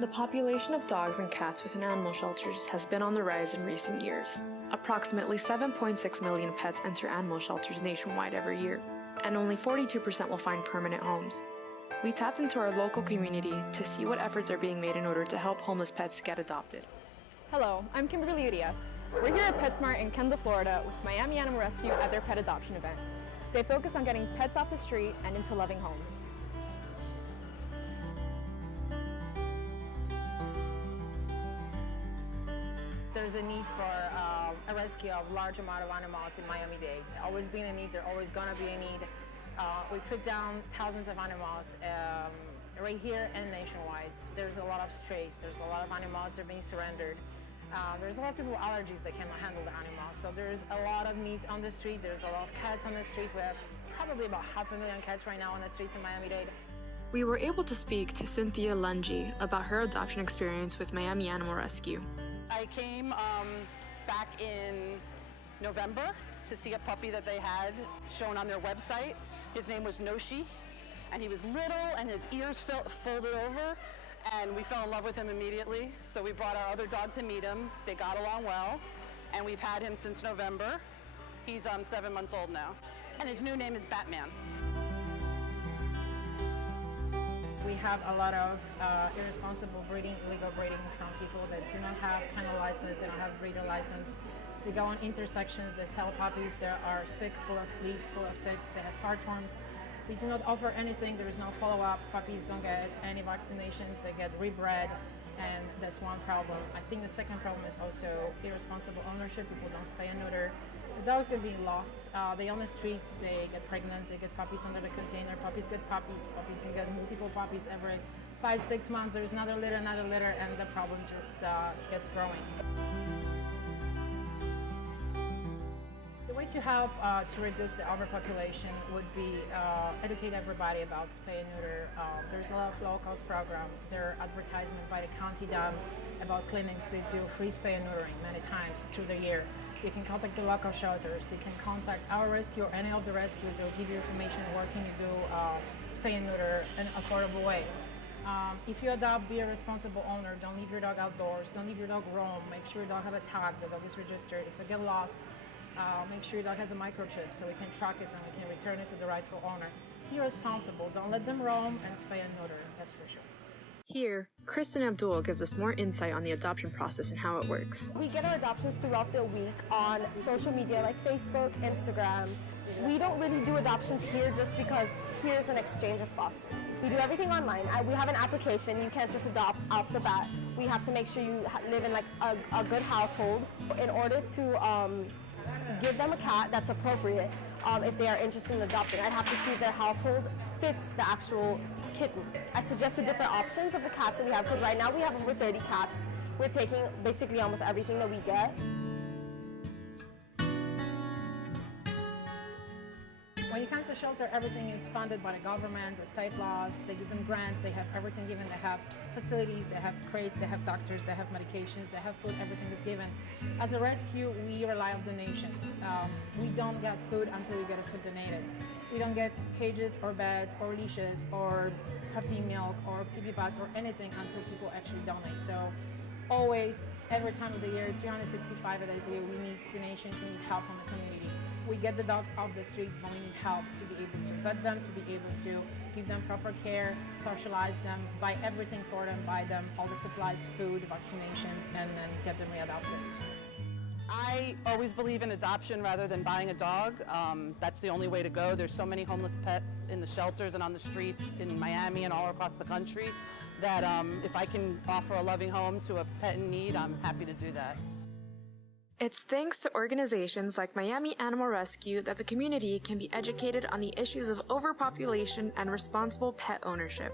The population of dogs and cats within animal shelters has been on the rise in recent years. Approximately 7.6 million pets enter animal shelters nationwide every year, and only 42% will find permanent homes. We tapped into our local community to see what efforts are being made in order to help homeless pets get adopted. Hello, I'm Kimberly Urias. We're here at PetSmart in Kendall, Florida with Miami Animal Rescue at their pet adoption event. They focus on getting pets off the street and into loving homes. There's a need for a rescue of large amount of animals in Miami-Dade. Always been a need, there's always gonna be a need. We put down thousands of animals right here and nationwide. There's a lot of strays, there's a lot of animals that are being surrendered. There's a lot of people with allergies that cannot handle the animals. So there's a lot of needs on the street, there's a lot of cats on the street. We have probably about 500,000 cats right now on the streets in Miami-Dade. We were able to speak to Cynthia Lungi about her adoption experience with Miami Animal Rescue. I came back in November to see a puppy that they had shown on their website. His name was Noshi, and he was little and his ears folded over, and we fell in love with him immediately. So we brought our other dog to meet him. They got along well, and we've had him since November. He's 7 months old now, and his new name is Batman. We have a lot of irresponsible breeding, illegal breeding from people that do not have kennel license, they don't have breeder license. They go on intersections, they sell puppies that are sick, full of fleas, full of ticks, they have heartworms. They do not offer anything, there is no follow-up, puppies don't get any vaccinations, they get rebred, and that's one problem. I think the second problem is also irresponsible ownership, people don't spay and neuter. The dogs get being lost, they on the streets, they get pregnant, they get puppies under the container, puppies get puppies can get multiple puppies every 5-6 months, there's another litter, and the problem just gets growing. The way to help to reduce the overpopulation would be educate everybody about spay and neuter. There's a lot of low-cost program. There are advertisements by the county done about clinics that do free spay and neutering many times through the year. You can contact the local shelters. You can contact our rescue or any of the rescues. They'll give you information on where can you do spay and neuter in an affordable way. If you adopt, be a responsible owner. Don't leave your dog outdoors. Don't leave your dog roam. Make sure your dog have a tag. The dog is registered. If it get lost, make sure your dog has a microchip so we can track it and we can return it to the rightful owner. Be responsible. Don't let them roam and spay and neuter. That's for sure. Here, Kristen Abdul gives us more insight on the adoption process and how it works. We get our adoptions throughout the week on social media like Facebook, Instagram. We don't really do adoptions here just because here's an exchange of fosters. We do everything online. We have an application. You can't just adopt off the bat. We have to make sure you live in like a good household in order to give them a cat that's appropriate if they are interested in adopting. I'd have to see if their household fits the actual kitten. I suggest the different options of the cats that we have because right now we have over 30 cats. We're taking basically almost everything that we get. When you come to shelter, everything is funded by the government, the state laws, they give them grants, they have everything given, they have facilities, they have crates, they have doctors, they have medications, they have food, everything is given. As a rescue, we rely on donations. We don't get food until we get a food donated. We don't get cages or beds or leashes or puppy milk or pee-pee pads or anything until people actually donate. So always, every time of the year, 365 days a year, we need donations, we need help from the community. We get the dogs off the street, but we need help to be able to vet them, to be able to give them proper care, socialize them, buy everything for them, buy them all the supplies, food, vaccinations, and then get them readopted. I always believe in adoption rather than buying a dog. That's the only way to go. There's so many homeless pets in the shelters and on the streets in Miami and all across the country that if I can offer a loving home to a pet in need, I'm happy to do that. It's thanks to organizations like Miami Animal Rescue that the community can be educated on the issues of overpopulation and responsible pet ownership.